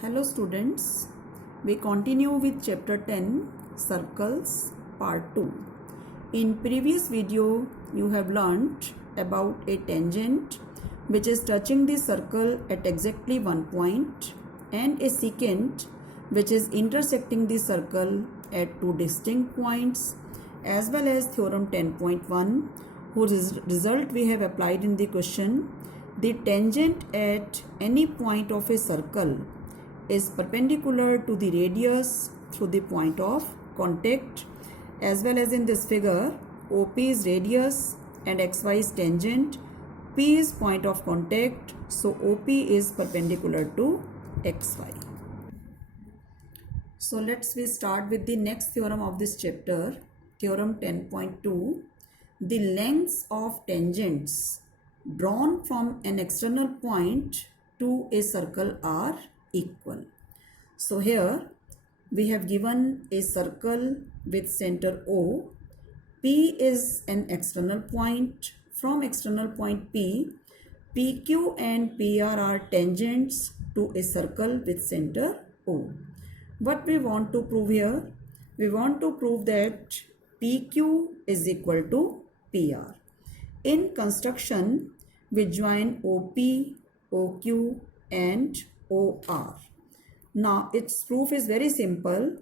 Hello students, we continue with chapter 10 circles part 2. In previous video you have learnt about a tangent which is touching the circle at exactly one point and a secant which is intersecting the circle at two distinct points, as well as theorem 10.1 whose result we have applied in the question. The tangent at any point of a circle is perpendicular to the radius through the point of contact, as well as in this figure OP is radius and XY is tangent, P is point of contact, so OP is perpendicular to XY. So let's start with the next theorem of this chapter, theorem 10.2. The lengths of tangents drawn from an external point to a circle are equal. So here we have given a circle with center O. P is an external point. From external point P, PQ and PR are tangents to a circle with center O. What we want to prove here? We want to prove that PQ is equal to PR. In construction, we join OP, OQ and OR. Now its proof is very simple.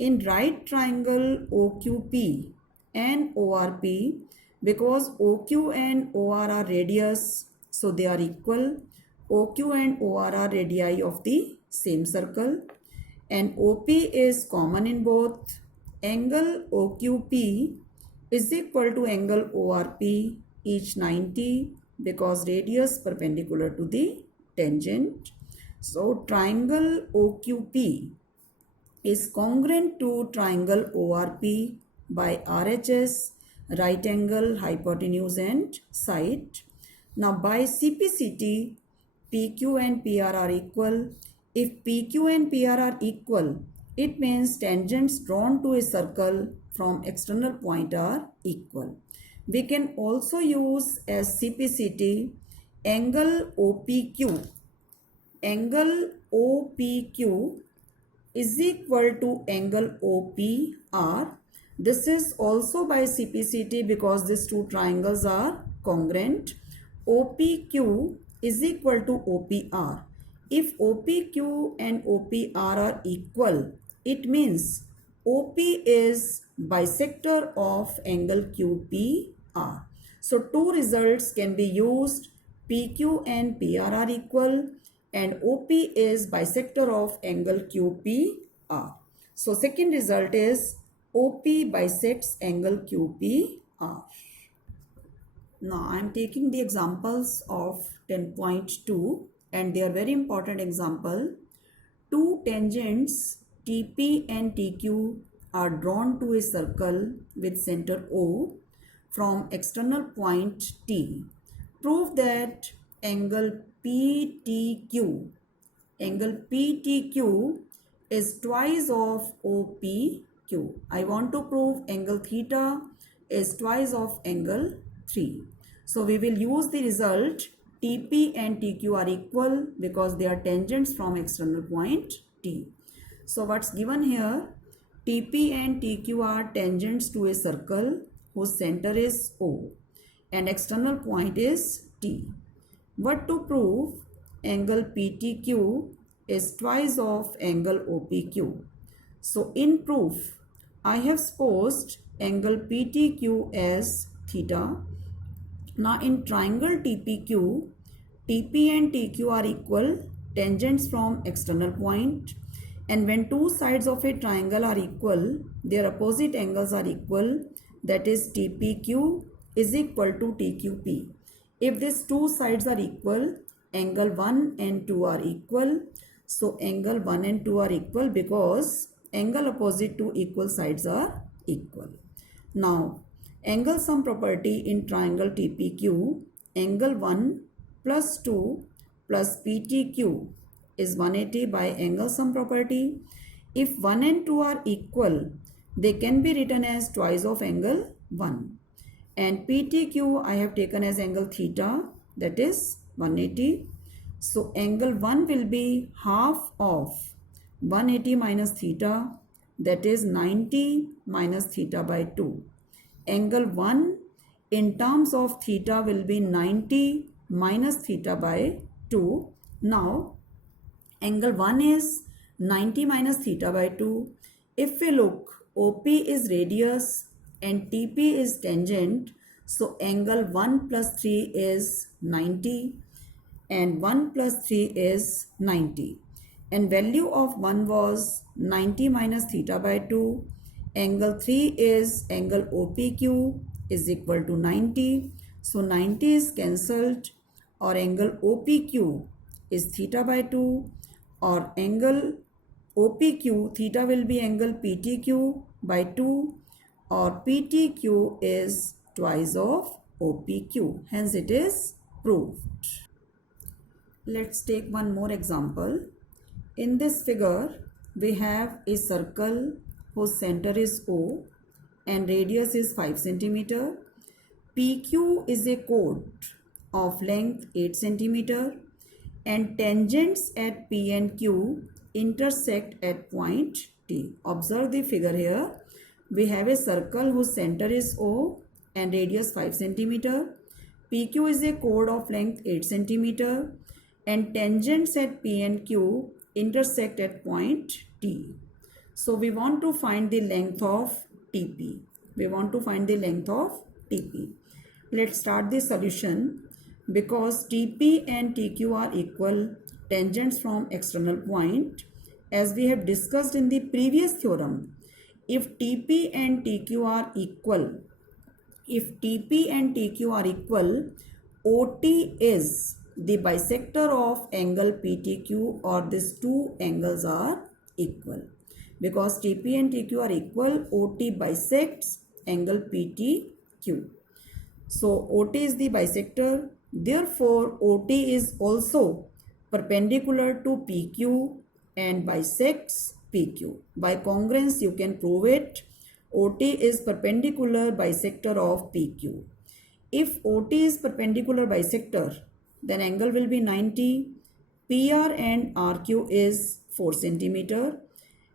In right triangle OQP and ORP, because OQ and OR are radius, so they are equal. OQ and OR are radii of the same circle, and OP is common in both. Angle OQP is equal to angle ORP, each 90, because radius perpendicular to the tangent. So triangle OQP is congruent to triangle ORP by RHS, right angle, hypotenuse and side. Now by CPCT, PQ and PR are equal. If PQ and PR are equal, it means tangents drawn to a circle from external point are equal. We can also use as CPCT angle OPQ. Angle OPQ is equal to angle OPR. This is also by CPCT because these two triangles are congruent. OPQ is equal to OPR. If OPQ and OPR are equal, it means OP is bisector of angle QPR. So two results can be used. PQ and PR are equal and OP is bisector of angle QPR. So second result is OP bisects angle QPR. Now I am taking the examples of 10.2 and they are very important example. Two tangents TP and TQ are drawn to a circle with center O from external point T. Prove that angle PTQ is twice of OPQ. I want to prove angle theta is twice of angle 3. So we will use the result TP and TQ are equal because they are tangents from external point T. So what's given here? TP and TQ are tangents to a circle whose center is O and external point is T. What to prove? Angle PTQ is twice of angle OPQ. So in proof, I have supposed angle PTQ as theta. Now in triangle TPQ, TP and TQ are equal, tangents from external point, and when two sides of a triangle are equal, their opposite angles are equal, that is TPQ is equal to TQP. If these two sides are equal, angle 1 and 2 are equal. So angle 1 and 2 are equal because angle opposite to equal sides are equal. Now angle sum property in triangle TPQ, angle 1 plus 2 plus PTQ is 180 by angle sum property. If 1 and 2 are equal, they can be written as twice of angle 1. And PTQ I have taken as angle theta, that is 180. So angle 1 will be half of 180 minus theta, that is 90 minus theta by 2. Angle 1 in terms of theta will be 90 minus theta by 2. Now angle 1 is 90 minus theta by 2. If we look, OP is radius and TP is tangent. So angle 1 plus 3 is 90 and 1 plus 3 is 90. And value of 1 was 90 minus theta by 2. Angle 3 is angle OPQ is equal to 90. So 90 is cancelled, or angle OPQ is theta by 2, or angle OPQ, theta will be angle PTQ by 2, or PTQ is twice of OPQ. Hence it is proved. Let's take one more example. In this figure, we have a circle whose center is O and radius is 5 cm. PQ is a chord of length 8 cm and tangents at P and Q intersect at point T. Observe the figure here. We have a circle whose center is O and radius 5 cm. PQ is a chord of length 8 cm and tangents at P and Q intersect at point T. So we want to find the length of TP. Let's start the solution. Because TP and TQ are equal tangents from external point, as we have discussed in the previous theorem, if TP and TQ are equal, OT is the bisector of angle PTQ, or these two angles are equal. Because TP and TQ are equal, OT bisects angle PTQ. So OT is the bisector. Therefore, OT is also perpendicular to PQ and bisects PQ. By congruence, you can prove it. OT is perpendicular bisector of PQ. If OT is perpendicular bisector, then angle will be 90. PR and RQ is 4 cm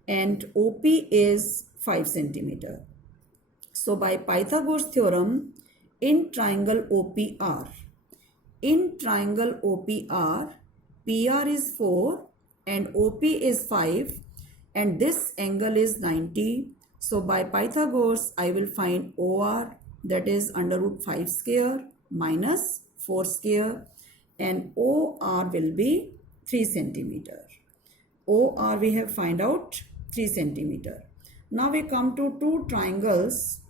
and OP is 5 cm. So by Pythagoras theorem, in triangle OPR, PR is 4 and OP is 5 and this angle is 90. So by Pythagoras, I will find OR, that is under root 5 square minus 4 square, and OR will be 3 cm. OR we have find out 3 cm. Now we come to two triangles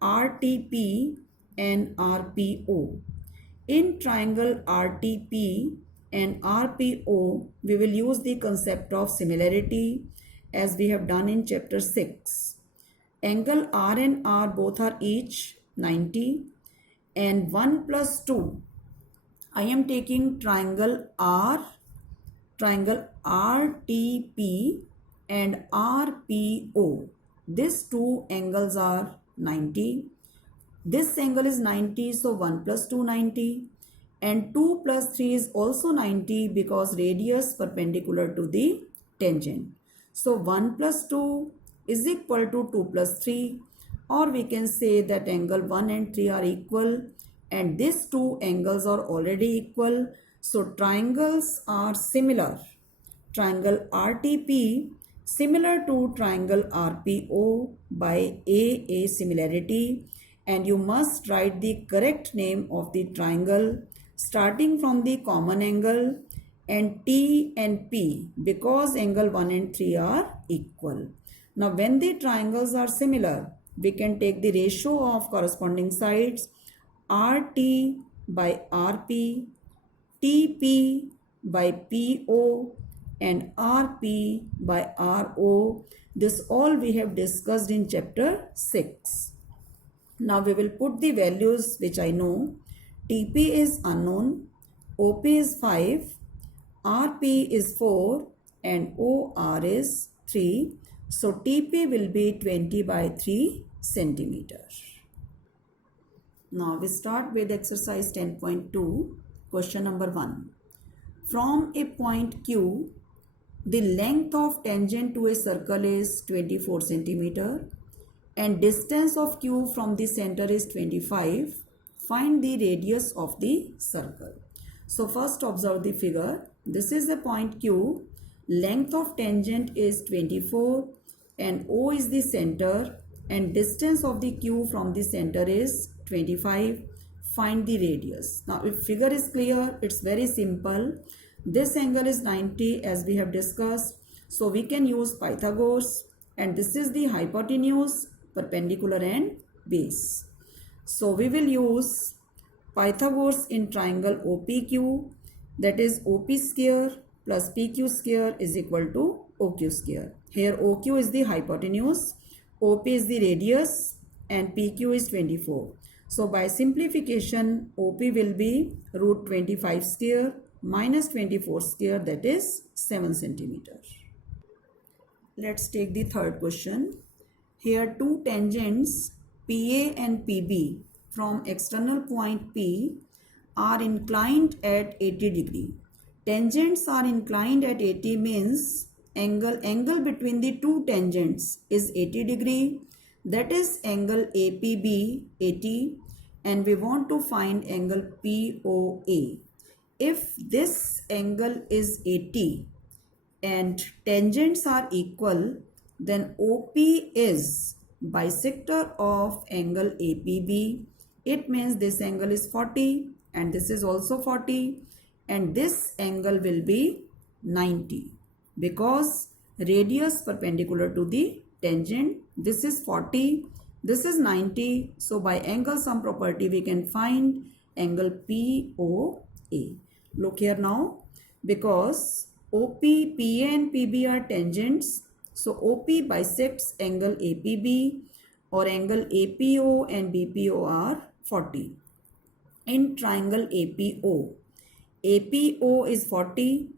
RTP and RPO. In triangle RTP and RPO, we will use the concept of similarity as we have done in chapter 6. Angle R and R both are each 90 and 1 plus 2. I am taking triangle RTP and RPO. These two angles are 90. This angle is 90, so 1 plus 2 90, and 2 plus 3 is also 90 because radius perpendicular to the tangent. So 1 plus 2 is equal to 2 plus 3, or we can say that angle 1 and 3 are equal and these two angles are already equal. So triangles are similar. Triangle RTP similar to triangle RPO by A similarity, and you must write the correct name of the triangle starting from the common angle and T and P, because angle 1 and 3 are equal. Now when the triangles are similar, we can take the ratio of corresponding sides RT by RP, TP by PO and RP by RO. This all we have discussed in chapter 6. Now we will put the values which I know. TP is unknown, OP is 5, RP is 4 and OR is 3. So TP will be 20 by 3 centimeter. Now we start with exercise 10.2, question number 1. From a point Q, the length of tangent to a circle is 24 centimeter and distance of Q from the center is 25. Find the radius of the circle. So first observe the figure. This is the point Q. Length of tangent is 24 and O is the center and distance of the Q from the center is 25. Find the radius. Now if figure is clear, it's very simple. This angle is 90 as we have discussed. So we can use Pythagoras, and this is the hypotenuse, perpendicular and base. So we will use Pythagoras in triangle OPQ, that is OP square plus PQ square is equal to OQ square. Here OQ is the hypotenuse, OP is the radius and PQ is 24. So by simplification, OP will be root 25 square minus 24 square, that is 7 centimeter. Let's take the third question. Here two tangents PA and PB from external point P are inclined at 80 degree. Tangents are inclined at 80 means angle between the two tangents is 80 degree. That is angle APB 80, and we want to find angle POA. If this angle is 80 and tangents are equal, then OP is bisector of angle APB. It means this angle is 40 and this is also 40 and this angle will be 90 because radius perpendicular to the tangent, this is 40, this is 90. So by angle sum property we can find angle POA. Look here now, because OP, PA and PB are tangents, so OP bisects angle APB, or angle APO and BPO are 40. In triangle APO, APO is 40,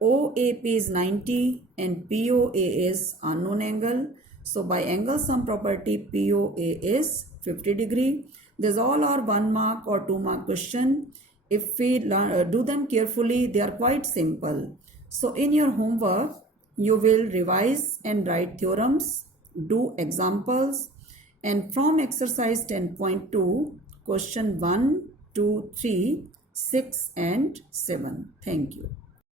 OAP is 90 and POA is unknown angle. So by angle sum property, POA is 50 degree. These all are 1 mark or 2 mark question. If we do them carefully, they are quite simple. So in your homework, you will revise and write theorems, do examples, and from exercise 10.2, question 1, 2, 3, 6 and 7. Thank you.